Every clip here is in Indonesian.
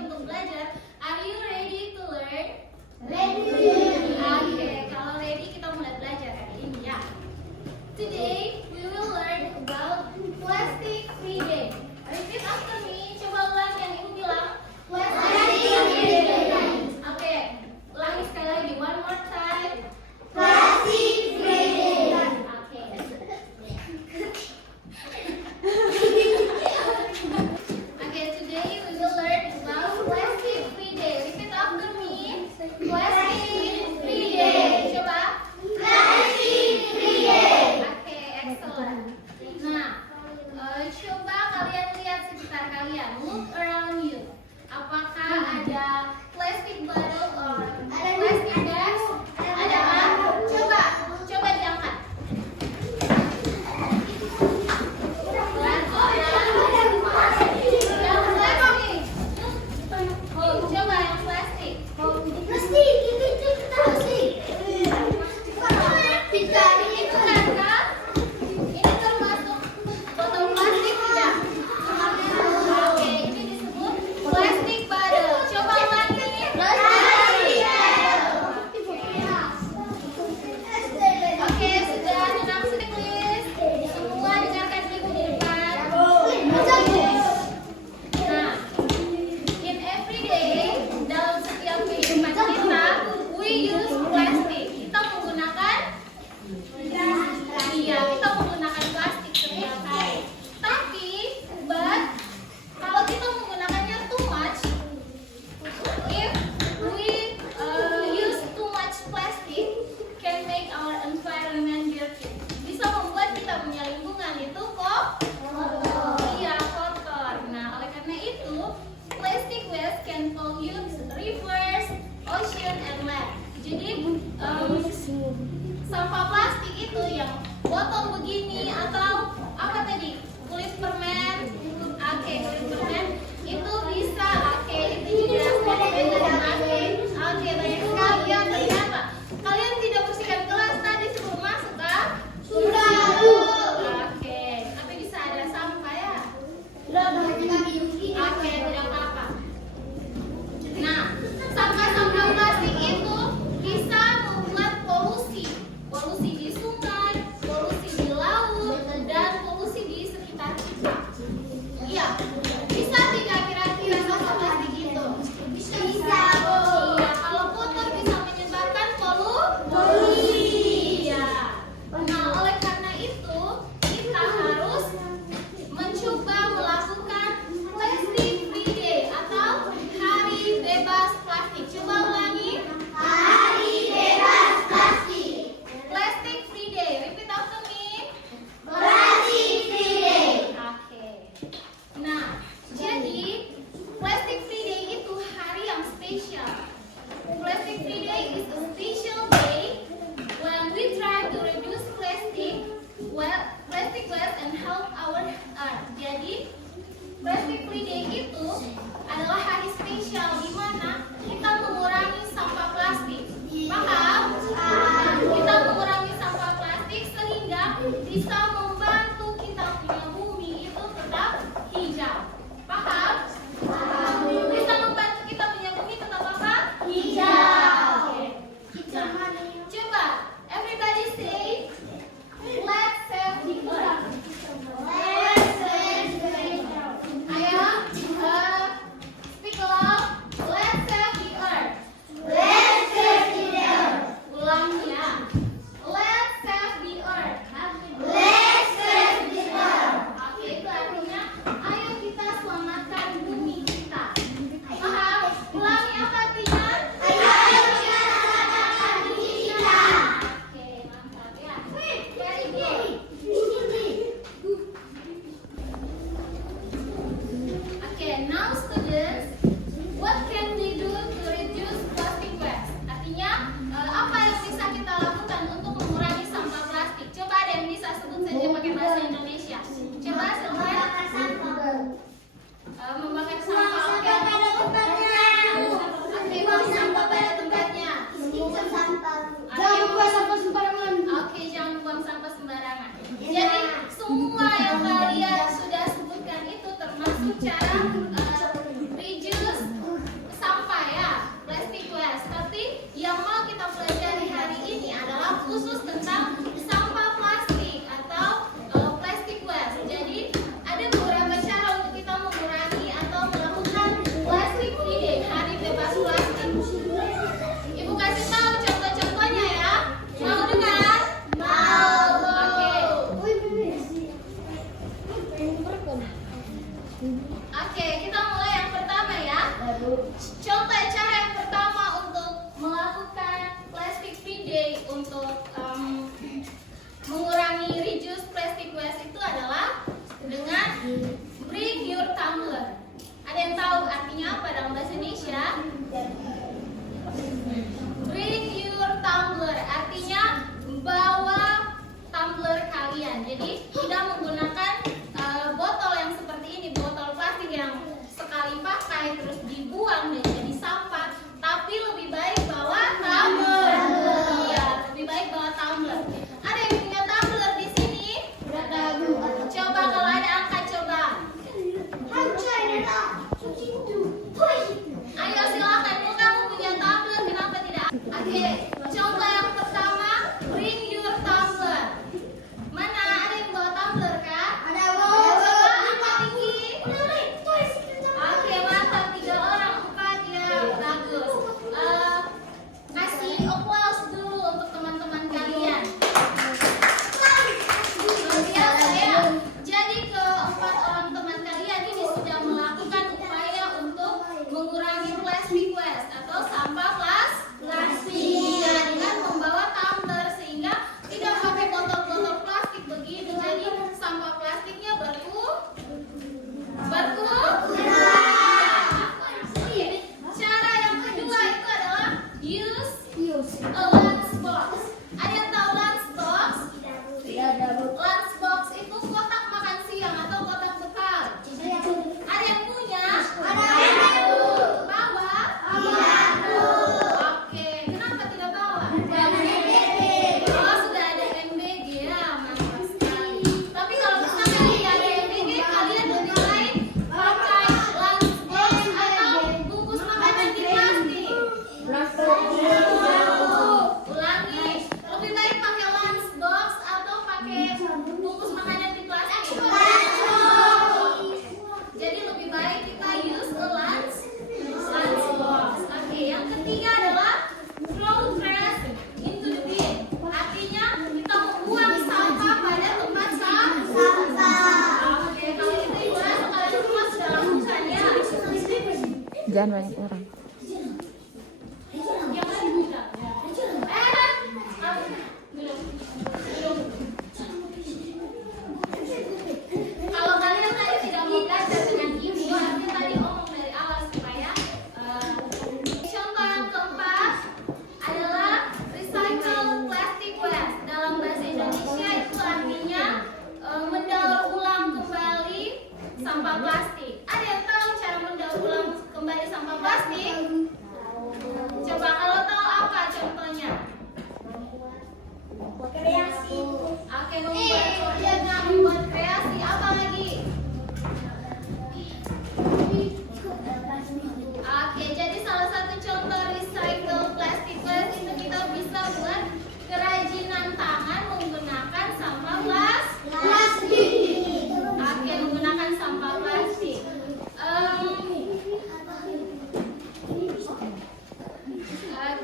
untuk belajar. Are you ready to learn? Ready. Oke, kalau ready kita mulai belajar hari ini ya. Today we will learn about plastic free day. Repeat after me. Coba ulang yang ibu bilang. Plastic free day. Oke, ulangi sekali lagi. One more time. Plastic free day. Oke. Okay, today we will learn about plastic free day. Repeat after me. Plastic free day. Coba. Plastic free day. Oke, excellent. Nah, coba kalian lihat sekitar kalian. Look around you. Apakah ada plastic bottle or plastic bags? Ada kan? Coba diangkat. Yang plastik. Oh, coba yang plastik. Plastik itu plastik. Ini bukan kan? Ini termasuk botol plastik tidak? Oke, ini disebut plastic bottle. Coba ulangi. Oke, sudah tenang sedikit. Semua dengarkan ibu di depan. Nah, in every day, dalam setiap kehidupan kita, we use plastic. Kita menggunakan plastik setiap hari. Tapi, kalau kita menggunakannya too much, if we use too much plastic, can make our environment dirty. Bisa membuat kita punya lingkungan itu iya, kotor. Nah, oleh karena itu, plastic waste can pollute rivers, ocean, and land. Jadi, sampah plastik itu yang botol begini atau apa tadi? Kulit permen. Oke, kulit permen itu bisa. Oke, itu juga Oke, banyak sekali ya. Ternyata kalian tidak bersihkan gelas tadi sebelum masuk kan? Sudah. Oke, tapi bisa ada sampah ya. Oke, Oke, tidak apa-apa. Nah, sampah-sampah plastik itu bisa membuat polusi. Polusi di sungai, polusi di laut, dan polusi di sekitar kita. Iya, bisa tidak kira-kira plastic waste itu adalah dengan bring your tumbler. Ada yang tahu artinya apa dalam bahasa Indonesia? Bring your tumbler artinya bawa tumbler kalian. Jadi tidak menggunakan botol yang seperti ini, botol plastik yang sekali pakai terus dibuang dan jadi sampah, tapi lebih baik bawa tumbler. Iya, lebih baik bawa tumbler. Ada yang punya tumbler di sini? Coba kalau ada angkat coba. Ayo silakan, kamu punya tumbler, kenapa tidak? Oke, contoh yang pertama, bring your tumbler. Mana ada yang bawa tumbler kah? Ada, Bu. Coba angkat tinggi. Oke, mantap, 3 orang, 4 ya, bagus. Kasih applause dulu untuk teman-teman kalian. Luar biasa ya. Jadi keempat orang teman kalian ini sudah melakukan upaya untuk mengurangi plastic waste atau sampah plastik dengan membawa tumbler sehingga tidak pakai botol-botol plastik begitu. Jadi sampah plastiknya Cara yang kedua itu adalah use a lunch box. Ada yang tahu lunch box? Lunch box itu kotak makan siang atau kotak bekal. Ada yang punya? Bawa? Oke, kenapa tidak bawa? Oh, sudah ada MBG ya, mantap sekali. Tapi kalau misalnya tidak ada MBG, kalian lebih baik pakai lunch box atau bungkus makanan di plastik. Ulangi, lebih baik pakai lunch box atau pakai bungkus makanan di plastik. Jadi lebih baik kita use a lunch box. Oke, yang ketiga adalah throw trash into the bin. Artinya kita membuang sampah pada tempat sampah. Oke, kalau itu ibarat kalian semua sudah lakukan ya. Jangan banyak orang. Yang mana bilang? Belum. Kalau kalian tadi tidak mau belajar dengan ibu, artinya tadi omong dari awal supaya contoh yang keempat adalah recycle plastic waste. Dalam bahasa Indonesia itu artinya mendaur ulang kembali sampah plastik. Ada yang tahu cara mendaur ulang kembali sampah plastik? Coba kalau tahu apa contohnya? Oke, membuat kreasi. Apa lagi? Oke, jadi salah satu contoh recycle plastic waste itu kita bisa buat kerajinan tangan menggunakan sampah plastik. Oke, menggunakan sampah plastik.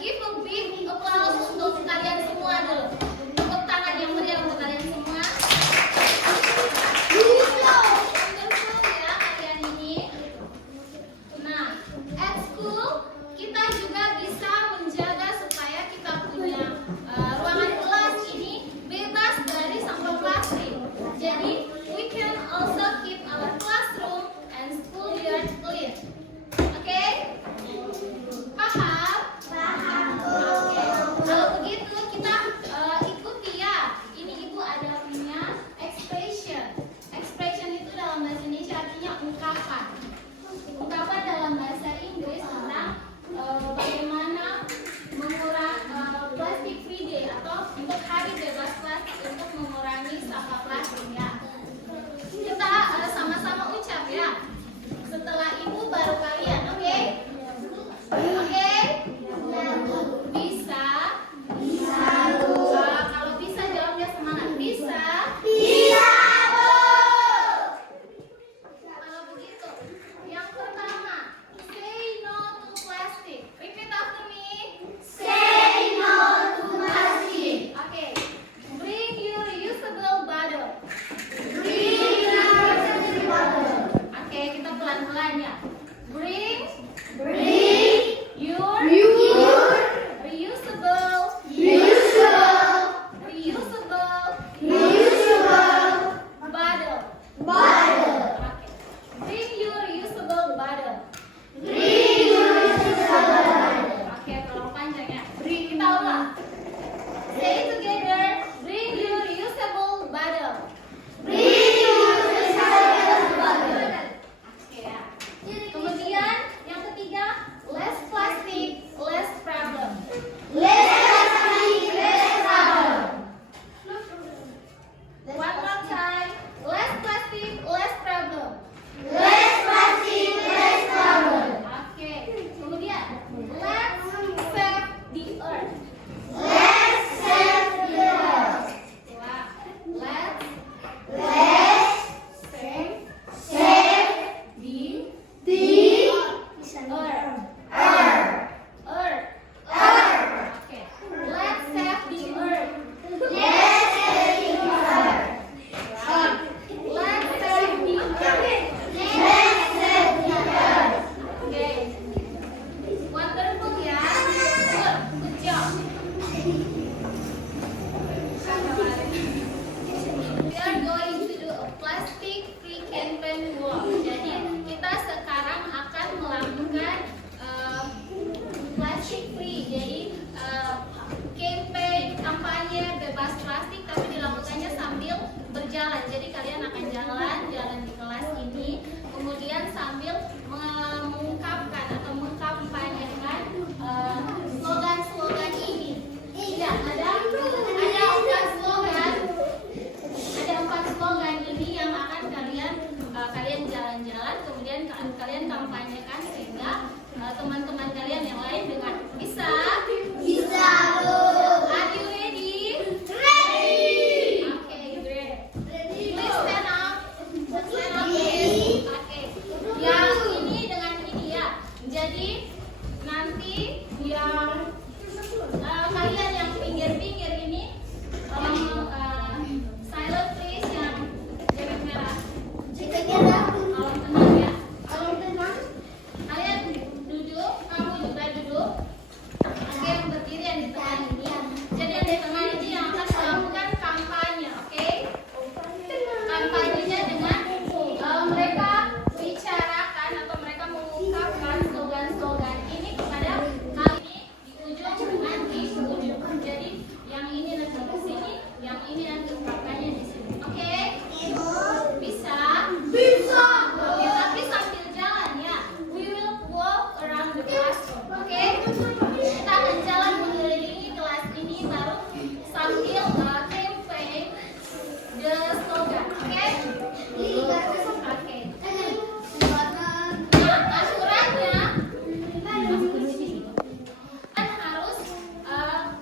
Give a big applause untuk kalian semua dulu. Tepuk tangan yang meriah untuk kalian semua. Wonderful ya kalian ini. Nah, at school Jadi nanti yang kalian yang pinggir-pinggir ini silent please, yang jaket merah. Alam tenang ya. Kalian duduk, kamu juga duduk. Oke, yang berdiri yang di tengah ini. Jadi yang di tengah ini yang akan melakukan kampanye, oke? Kampanyenya dengan mereka bicarakan atau mereka mengungkapkan slogan-slogan ini kepada kami di ujung nanti di ujung. Jadi yang ini nanti ke sini, yang ini nanti ungkapannya di sini. Oke? Bisa? Oke, tapi sambil jalan ya. We will walk around the classroom. Oke? Kita akan jalan mengelilingi kelas ini baru sambil campaign the slogan. Oke? Oke. Nah, aturannya kan harus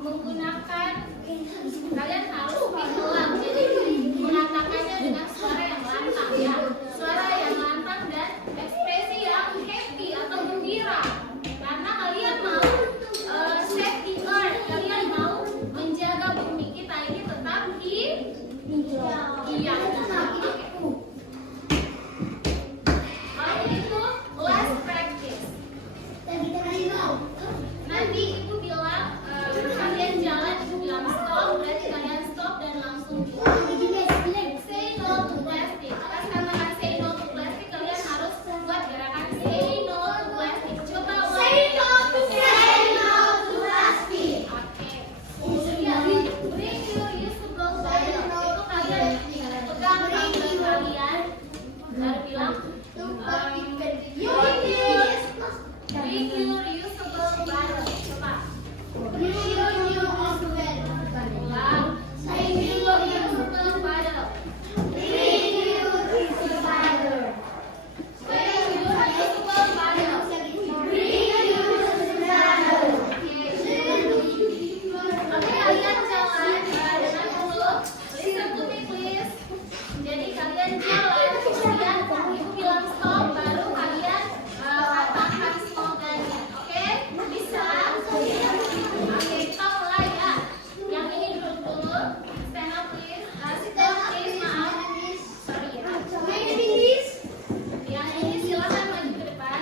menggunakan, kalian harus bilang, jadi mengatakannya dengan suara yang lantang ya, suara yang lantang dan ekspresi yang happy atau gembira, karena kalian mau save the earth, kalian mau menjaga bumi kita ini tetap itu last practice. Nanti ibu bilang kalian jalan, ibu bilang stop, berarti kalian stop dan langsung say no to plastic. Atas katakan say no to plastic, kalian harus buat gerakan say no to plastic. Coba Oke. Bring your usable bottle. Itu kalian pegang tangan kalian. Lalu bilang bring your usable bottle. Coba. Ulang. Bring your usable bottle. Bring your usable bottle. Oke, kalian jalan dengan dulu. Listen to me please. Jadi kalian jalan, kemudian ibu bilang stop, baru kalian katakan slogannya. Oke? Bisa? Oke, kita mulai ya. Yang ini duduk dulu. Stand up please. Sit down please, maaf. Sorry ya. Yang ini silakan maju ke depan.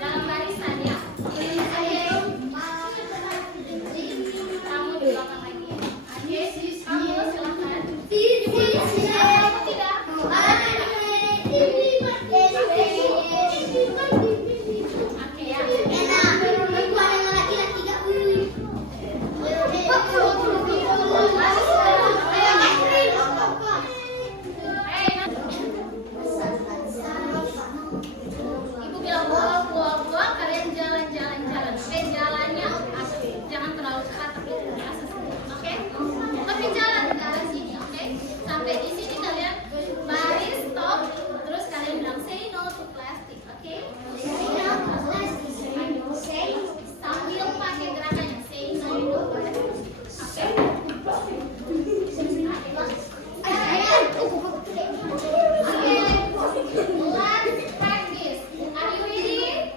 Dalam barisan ya. Kamu di belakang lagi. Oke, kamu silakan. Kamu tidak. Oke ya. Ibu bilang buang, kalian jalan. Oke, jalannya jangan terlalu cepat, tapi biasa. Oke? Tapi jalan ke arah sini, oke? Sampai di sini kalian baris stop, terus kalian bilang say no to plastic, oke? Sambil pakai gerakannya say no to plastic. Last practice. Are you ready?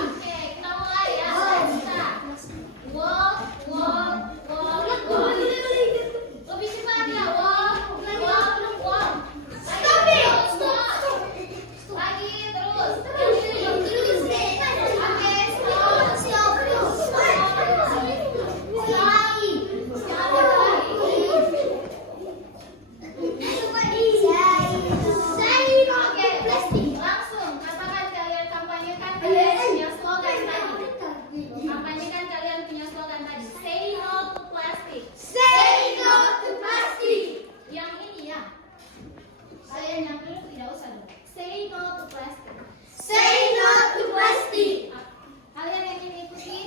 Oke, kita mulai ya. Kita walk. Lebih cepat ya. Walk. Stop. Lagi terus. Oke, stop. Oke, langsung katakan kalian kampanyekan kalian punya slogan tadi. Kampanyekan kalian punya slogan tadi. Say no to plastic. Yang ini ya. Kalian yang dulu tidak usah dulu. Say no to plastic. Kalian yang ingin ikuti?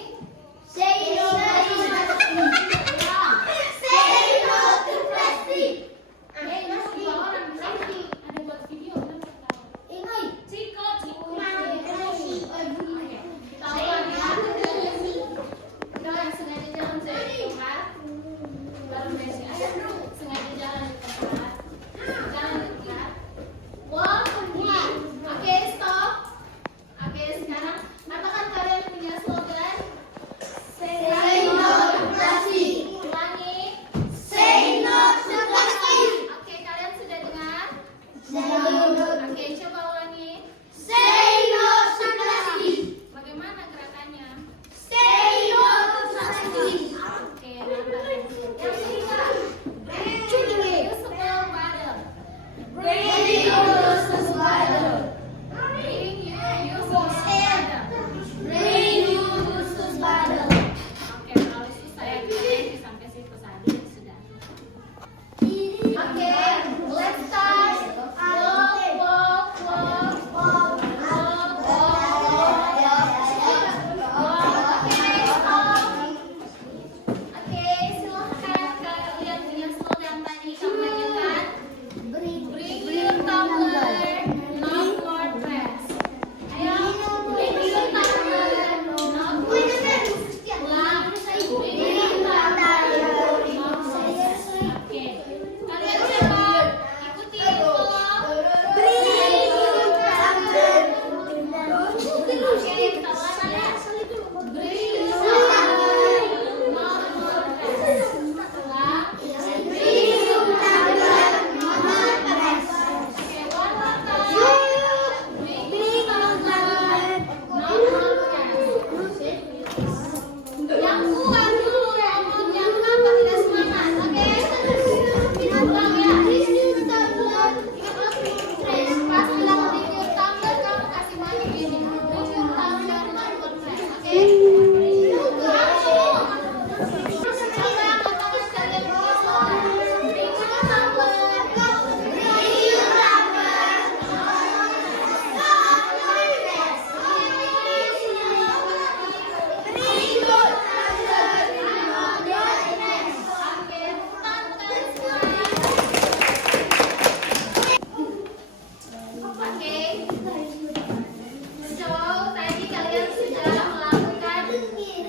Dua orang ada buat video. Ciko. sekarang katakan kalian punya slogan. Say no to plastic. Ulangi. Say no to plastic. Oke, kalian sudah dengar? Say no to Oke, coba ulangi. Say no to plastic. Bagaimana gerakannya? Say no to plastic. Oke, mantap. Yang ketiga, reusable bottle. Bring useless bottle. Bring reusable bottle. Bring useless bottle. Oke, kalau susah ya kalian sampai situ saja sudah. Oke, let's start. Walk, walk, walk. Oke, silahkan kalian punya slogan tadi kampanyekan. Bring your tumbler, not more trash. Ayo, bring your tumbler, not more trash. Ulang, bring your tumbler, not more trash. Oke, kalian coba ikuti tolong. Oke, kita ulang ya. Bring your tumbler, not more trash. Ulang. Bring your tumbler, not more trash. Oke, one more time. Bring your tumbler, not more trash. Yang kuat dulu ngomong, yang kenapa tidak semangat, oke? Ulang ya. Ingat pas bilang bring your tumbler, kamu kasih maju gini. Bring your tumbler, not more trash, oke? Coba katakan kalian punya slogan. Bring your tumbler. Bring your tumbler. Bring your Oke, tangan semua. Oke. So, tadi kalian sudah melakukan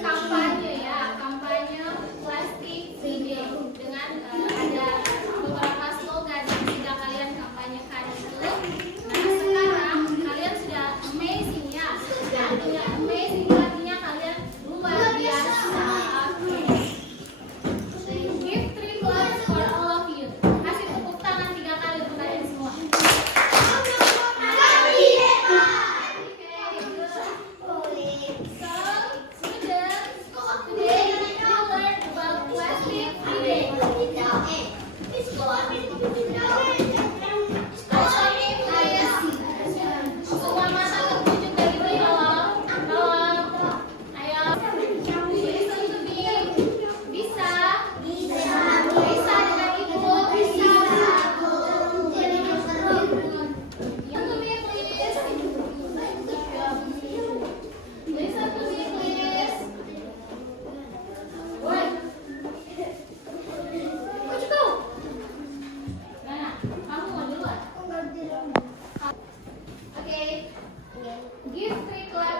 kampanye ya, kampanye plastic free day dengan ada beberapa slogan yang sudah kalian kampanyekan itu. Nah, sekarang kalian sudah amazing ya. Artinya amazing artinya kalian luar biasa. Oke. Give 3 claps for all of you. Kasih tepuk tangan 3 kali untuk kalian semua. Okay, good. So, students, today we learn about plastic free day. Semua mata tertuju dari bawah. Tolong. Ayo. Listen to me. Bisa. Bisa dengan ibu. Listen to me, please. Listen to me, please. Woi. Coach go. Nah, kamu mau duluan. Okay. Give 3 claps